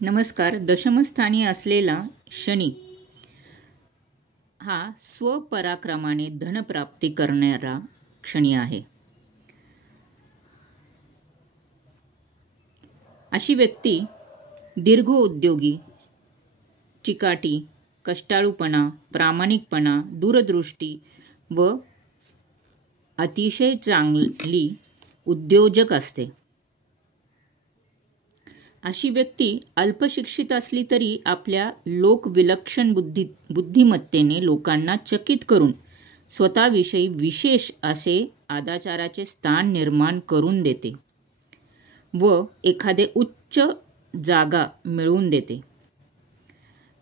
नमस्कार. दशमस्थानी असलेला शनी हा स्वपराक्रमाने धनप्राप्ती करणारा शनी आहे. अशी व्यक्ती दीर्घ उद्योगी, चिकाटी, कष्टाळूपणा, प्रामाणिकपणा, दूरदृष्टी व अतिशय चांगली उद्योजक असते. अशी व्यक्ती अल्पशिक्षित असली तरी आपल्या लोकविलक्षण बुद्धिमत्तेने लोकांना चकित करून स्वतःविषयी विशेष असे आदाचाराचे स्थान निर्माण करून देते व एखादे उच्च जागा मिळवून देते.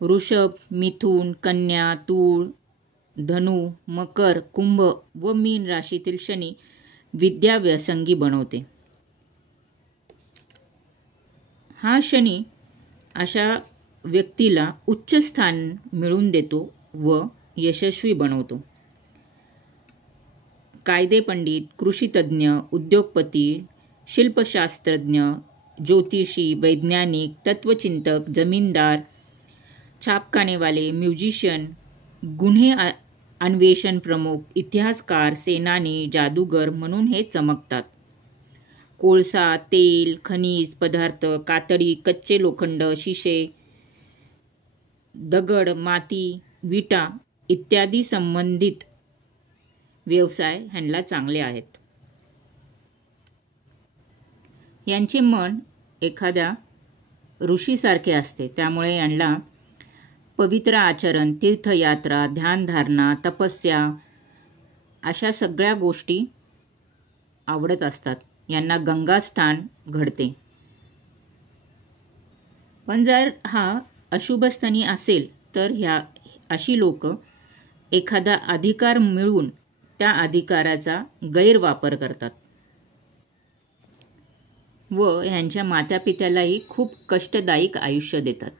वृषभ, मिथुन, कन्या, तूळ, धनु, मकर, कुंभ व मीन राशीतील शनी विद्याव्यसंगी बनवते. हा शनी अशा व्यक्तीला उच्च स्थान मिळवून देतो व यशस्वी बनवतो. कायदेपंडित, कृषीतज्ञ, उद्योगपती, शिल्पशास्त्रज्ञ, ज्योतिषी, वैज्ञानिक, तत्वचिंतक, जमीनदार, छापखानेवाले, म्युझिशियन, गुन्हे अन्वेषण प्रमुख, इतिहासकार, सेनानी, जादूगर म्हणून हे चमकतात. कोळसा, तेल, खनिज पदार्थ, कातडी, कच्चे लोखंड, शिसे, दगड, माती, विटा इत्यादी संबंधित व्यवसाय ह्यांना चांगले आहेत. यांचे मन एखाद्या ऋषीसारखे असते, त्यामुळे यांना पवित्र आचरण, तीर्थयात्रा, ध्यानधारणा, तपस्या अशा सगळ्या गोष्टी आवडत असतात. यांना गंगास्थान घडते. पण जर हा अशुभस्थानी असेल तर अशी लोक एखादा अधिकार मिळवून त्या अधिकाराचा गैरवापर करतात व यांच्या मातापित्यालाही खूप कष्टदायक आयुष्य देतात.